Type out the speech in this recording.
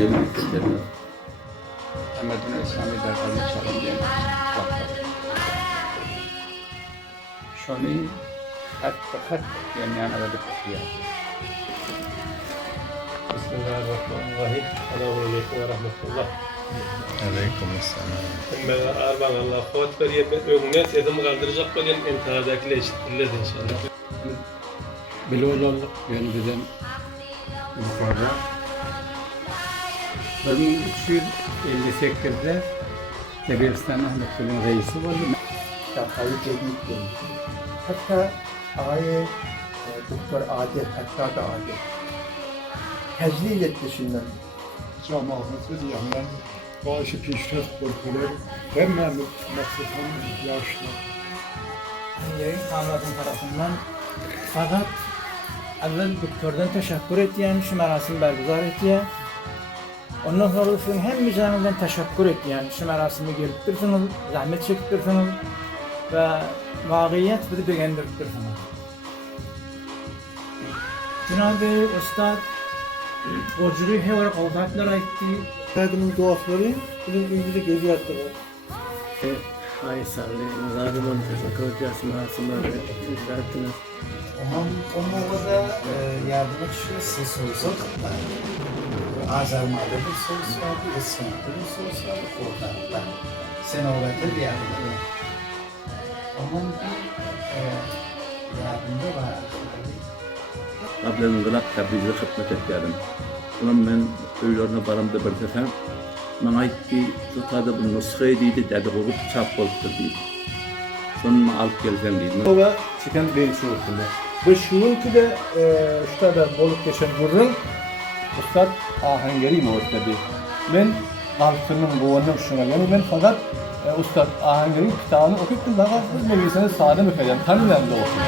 geldik dedi. Ahmet'in İslami derslerini çalın diye baktım. Şunu hat yani arada tutuyor. Bismillahirrahmanirrahim. Selamünaleyküm ve rahmetullah. Aleykümselam. Ben arban Allah kuvvet veriyor. Önüne sedim kaldıracak böyle intihadakiyle eşittirler inşallah. Bilolol yani bizim yukarıda 1358'de Tebristan'ın Ahmet'in reisi oldu. Şarkayı teknik değil. Hatta ağayı Doktor Adil, hatta da Adil. Teclil etti şundan. Cemaatimiz yandan bazı peşreft bölgeler hemen maksatın yaşlı. Yayın Tanrı'nın tarafından fakat evvel doktordan teşekkür ettiğim şu merasim bergüzar ettiğim. Ondan sonra sizin hem mücadeleden teşekkür ettiğim şu merasimi gelip dursunuz, zahmet çekip dursunuz ve vakiyet bizi beğendirip dursunuz. Cenab-ı Ustad borculuğu hever kavgatlar etti. Kadının duafları bizim ülkede gezi yaptılar. Hayır salli, nazarımın teşekkür edeceğiz merasimleri işlettiniz. Onlarda yardıma çıkıyor, ses olsak Azermay'da bir sorusu vardı, İsmail'de bir sorusu vardı, oradan sen orada bir yardım. Onun bir yardımda var. Ablanın gılak tabiiyle hizmet ettim. Ulan ben öylerine barımda bir sefer bana aitti, tutada bu nuskayı dedi, dedi kovup çap oldu dedi. Sonuna alıp geleceğim dedi. Ova çıkan bir şuurunda. Bu şuur ki de şu kadar bolup geçen burun Ustad ahengeri mi ortada? Ben altının boğanım şuna yani ben fakat Ustad ahengerin kitabını okuttum. Fakat bu mevzusunu sade mi falan tanımlayan da okudum.